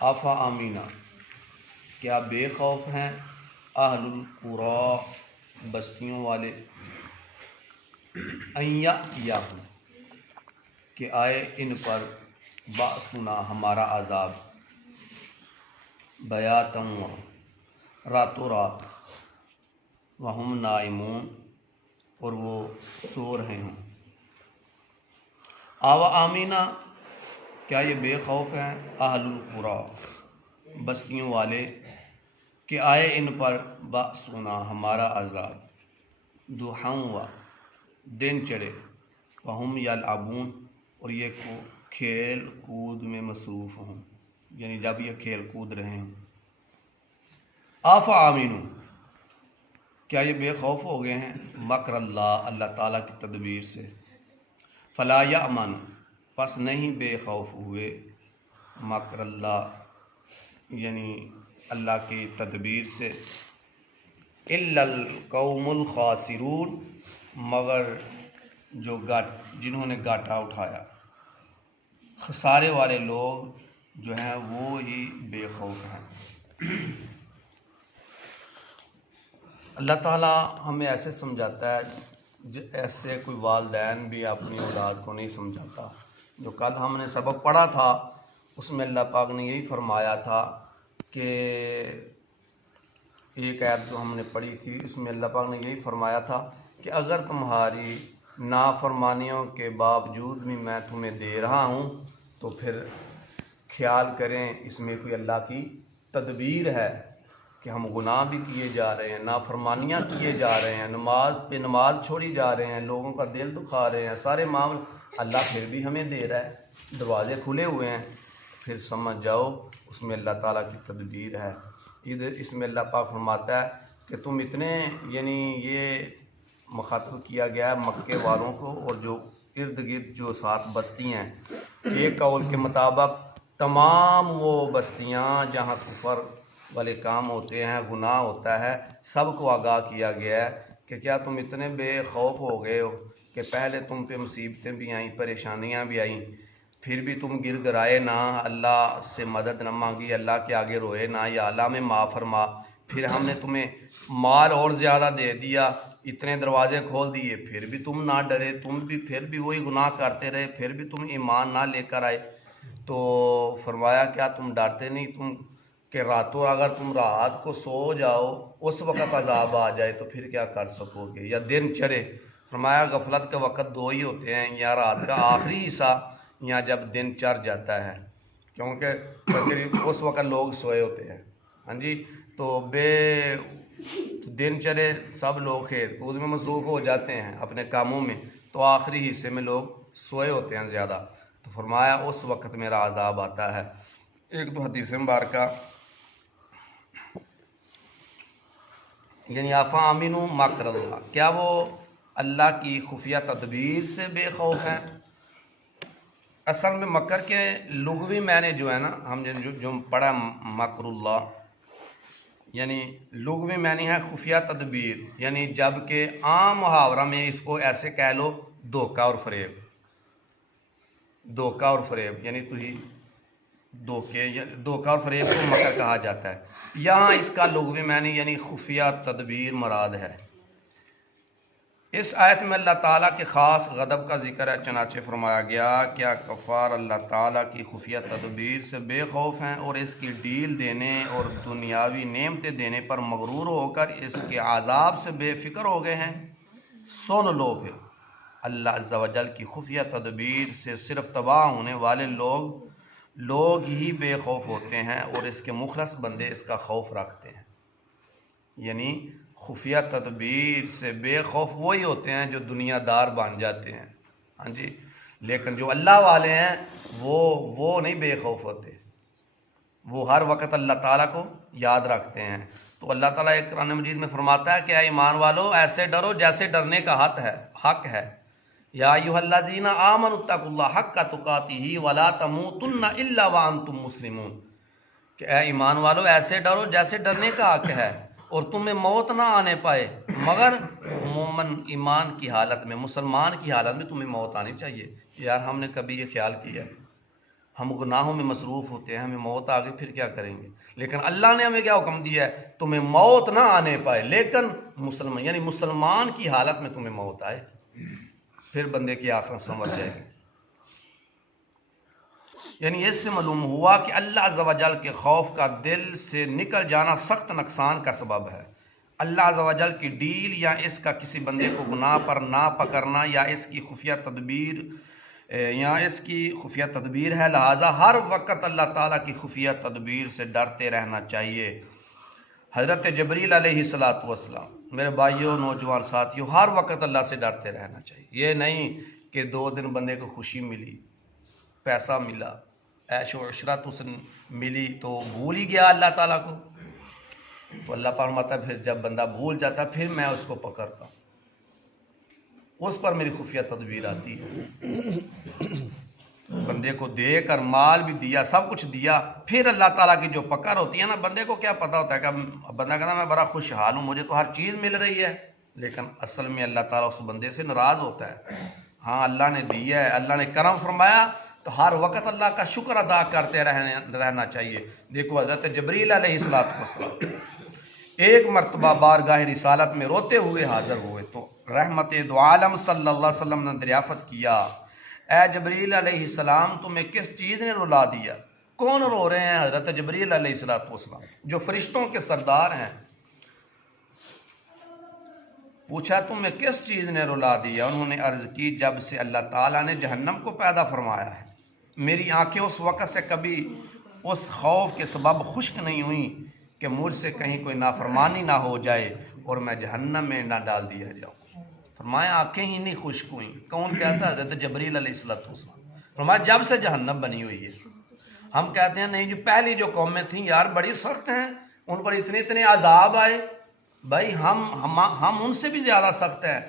آفا آمینہ، کیا بے خوف ہیں اہل القری بستیوں والے، ان یأتیہم کہ آئے ان پر بأسنا ہمارا عذاب، بیاتاً راتوں رات، وہم نائمون اور وہ سو رہے ہوں۔ آوا آمینہ، کیا یہ بے خوف ہیں اہل القری بستیوں والے کہ آئے ان پر بأسنا ہمارا عذاب، ضحیٰ و دن چڑھے، وہم یلعبون اور یہ کھیل کود میں مصروف ہوں، یعنی جب یہ کھیل کود رہے ہوں۔ آفا آمینو، کیا یہ بے خوف ہو گئے ہیں مکر اللہ، اللہ تعالیٰ کی تدبیر سے، فلا یأمن پس نہیں بے خوف ہوئے، مکر اللہ یعنی اللہ کی تدبیر سے، الا القوم الخاسرون مگر جو جنہوں نے گھاٹا اٹھایا، خسارے والے لوگ جو ہیں وہ ہی بے خوف ہیں۔ اللہ تعالیٰ ہمیں ایسے سمجھاتا ہے ایسے کوئی والدین بھی اپنی اولاد کو نہیں سمجھاتا۔ جو کل ہم نے سبق پڑھا تھا اس میں اللہ پاک نے یہی فرمایا تھا کہ ایک آیت جو ہم نے پڑھی تھی اس میں اللہ پاک نے یہی فرمایا تھا کہ اگر تمہاری نافرمانیوں کے باوجود بھی میں تمہیں دے رہا ہوں تو پھر خیال کریں اس میں کوئی اللہ کی تدبیر ہے کہ ہم گناہ بھی کیے جا رہے ہیں، نافرمانیاں کیے جا رہے ہیں، نماز پہ نماز چھوڑی جا رہے ہیں، لوگوں کا دل دکھا رہے ہیں، سارے معاملے، اللہ پھر بھی ہمیں دے رہا ہے، دروازے کھلے ہوئے ہیں، پھر سمجھ جاؤ اس میں اللہ تعالیٰ کی تدبیر ہے۔ اس میں اللہ پاک فرماتا ہے کہ تم اتنے، یعنی یہ مخاطب کیا گیا ہے مکے والوں کو اور جو ارد گرد جو 7 بستیاں ہیں، ایک قول کے مطابق تمام وہ بستیاں جہاں کفر والے کام ہوتے ہیں، گناہ ہوتا ہے، سب کو آگاہ کیا گیا ہے کہ کیا تم اتنے بے خوف ہو گئے ہو کہ پہلے تم پہ مصیبتیں بھی آئیں، پریشانیاں بھی آئیں، پھر بھی تم گر گرائے نہ، اللہ سے مدد نہ مانگی، اللہ کے آگے روئے نہ، یا اللہ میں معاف فرما، پھر ہم نے تمہیں مال اور زیادہ دے دیا، اتنے دروازے کھول دیے، پھر بھی تم نہ ڈرے، تم بھی پھر بھی وہی گناہ کرتے رہے، پھر بھی تم ایمان نہ لے کر آئے۔ تو فرمایا کیا تم ڈرتے نہیں تم کہ راتوں اگر تم رات کو سو جاؤ اس وقت عذاب آ جائے تو پھر کیا کر سکو گے، یا دن چڑھے؟ فرمایا غفلت کے وقت 2 ہی ہوتے ہیں، یا رات کا آخری حصہ یا جب دن چڑھ جاتا ہے، کیونکہ اس وقت لوگ سوئے ہوتے ہیں۔ ہاں جی، تو دن چڑھے سب لوگ کھیل کود میں مصروف ہو جاتے ہیں اپنے کاموں میں، تو آخری حصے میں لوگ سوئے ہوتے ہیں زیادہ، تو فرمایا اس وقت میرا عذاب آتا ہے۔ 1-2 حدیث مبارکہ، یعنی آفا آمینو مکر اللہ، کیا وہ اللہ کی خفیہ تدبیر سے بے خوف ہیں؟ اصل میں مکر کے لغوی معنی جو ہے نا، ہم جو پڑھا مکر اللہ، یعنی لغوی معنی ہے خفیہ تدبیر، یعنی جب کہ عام محاورہ میں اس کو ایسے کہہ لو دھوکہ اور فریب، دھوکہ اور فریب، یعنی دھوکہ اور فریب کو مکر کہا جاتا ہے۔ یہاں اس کا لغوی معنی یعنی خفیہ تدبیر مراد ہے۔ اس آیت میں اللہ تعالیٰ کے خاص غضب کا ذکر ہے، چنانچہ فرمایا گیا کیا کفار اللہ تعالیٰ کی خفیہ تدبیر سے بے خوف ہیں اور اس کی ڈیل دینے اور دنیاوی نعمتیں دینے پر مغرور ہو کر اس کے عذاب سے بے فکر ہو گئے ہیں؟ سن لو پھر اللہ عز و جل کی خفیہ تدبیر سے صرف تباہ ہونے والے لوگ ہی بے خوف ہوتے ہیں اور اس کے مخلص بندے اس کا خوف رکھتے ہیں۔ یعنی خفیہ تدبیر سے بے خوف وہی ہوتے ہیں جو دنیا دار بن جاتے ہیں، ہاں جی، لیکن جو اللہ والے ہیں وہ نہیں بے خوف ہوتے، وہ ہر وقت اللہ تعالیٰ کو یاد رکھتے ہیں۔ تو اللہ تعالیٰ ایک قرآن مجید میں فرماتا ہے کہ اے ایمان والو ایسے ڈرو جیسے ڈرنے کا حق ہے، یا ایھا الذین آمنوا اتقوا اللہ حق تقاتہ ولا تموتن الا وانتم مسلمون، کہ اے ایمان والو ایسے ڈرو جیسے ڈرنے کا حق ہے اور تمہیں موت نہ آنے پائے مگر مومن ایمان کی حالت میں، مسلمان کی حالت میں تمہیں موت آنی چاہیے۔ یار ہم نے کبھی یہ خیال کیا ہے؟ ہم گناہوں میں مصروف ہوتے ہیں، ہمیں موت آ گئی پھر کیا کریں گے؟ لیکن اللہ نے ہمیں کیا حکم دیا ہے؟ تمہیں موت نہ آنے پائے، لیکن مسلمان کی حالت میں تمہیں موت آئے، پھر بندے کی آخرت سنور جائے گی۔ یعنی اس سے معلوم ہوا کہ اللہ عز و جل کے خوف کا دل سے نکل جانا سخت نقصان کا سبب ہے۔ اللہ عز و جل کی ڈیل یا اس کا کسی بندے کو گناہ پر نہ پکڑنا یا اس کی خفیہ تدبیر ہے، لہٰذا ہر وقت اللہ تعالیٰ کی خفیہ تدبیر سے ڈرتے رہنا چاہیے۔ حضرت جبریل علیہ السلام، میرے بھائیوں نوجوان ساتھیوں، ہر وقت اللہ سے ڈرتے رہنا چاہیے۔ یہ نہیں کہ 2 دن بندے کو خوشی ملی، پیسہ ملا، عیش و عشرت اس ملی تو بھول ہی گیا اللہ تعالیٰ کو، تو اللہ فرماتا ہے پھر جب بندہ بھول جاتا ہے پھر میں اس کو پکڑتا ہوں، اس پر میری خفیہ تدبیر آتی ہے۔ بندے کو دے کر مال بھی دیا، سب کچھ دیا، پھر اللہ تعالیٰ کی جو پکڑ ہوتی ہے نا، بندے کو کیا پتہ ہوتا ہے کہ بندہ کہتا ہے میں بڑا خوشحال ہوں، مجھے تو ہر چیز مل رہی ہے، لیکن اصل میں اللہ تعالیٰ اس بندے سے ناراض ہوتا ہے۔ ہاں اللہ نے دیا ہے، اللہ نے کرم فرمایا، تو ہر وقت اللہ کا شکر ادا کرتے رہنا چاہیے۔ دیکھو حضرت جبریل علیہ السلام ایک مرتبہ بارگاہ رسالت میں روتے ہوئے حاضر ہوئے تو رحمت دو عالم صلی اللہ علیہ وسلم نے دریافت کیا، اے جبریل علیہ السلام تمہیں کس چیز نے رلا دیا؟ کون رو رہے ہیں؟ حضرت جبریل علیہ السلام جو فرشتوں کے سردار ہیں۔ پوچھا تمہیں کس چیز نے رلا دیا؟ انہوں نے عرض کی جب سے اللہ تعالیٰ نے جہنم کو پیدا فرمایا ہے، میری آنکھیں اس وقت سے کبھی اس خوف کے سبب خشک نہیں ہوئیں کہ مجھ سے کہیں کوئی نافرمانی نہ ہو جائے اور میں جہنم میں نہ ڈال دیا جاؤں۔ فرمایا آنکھیں ہی نہیں خشک ہوئیں۔ کون کہتا ہے؟ حضرت جبریل علیہ السلام۔ فرمایا جب سے جہنم بنی ہوئی ہے۔ ہم کہتے ہیں نہیں جو پہلی جو قومیں تھیں یار بڑی سخت ہیں، ان پر اتنے عذاب آئے، بھائی ہم ان سے بھی زیادہ سخت ہیں۔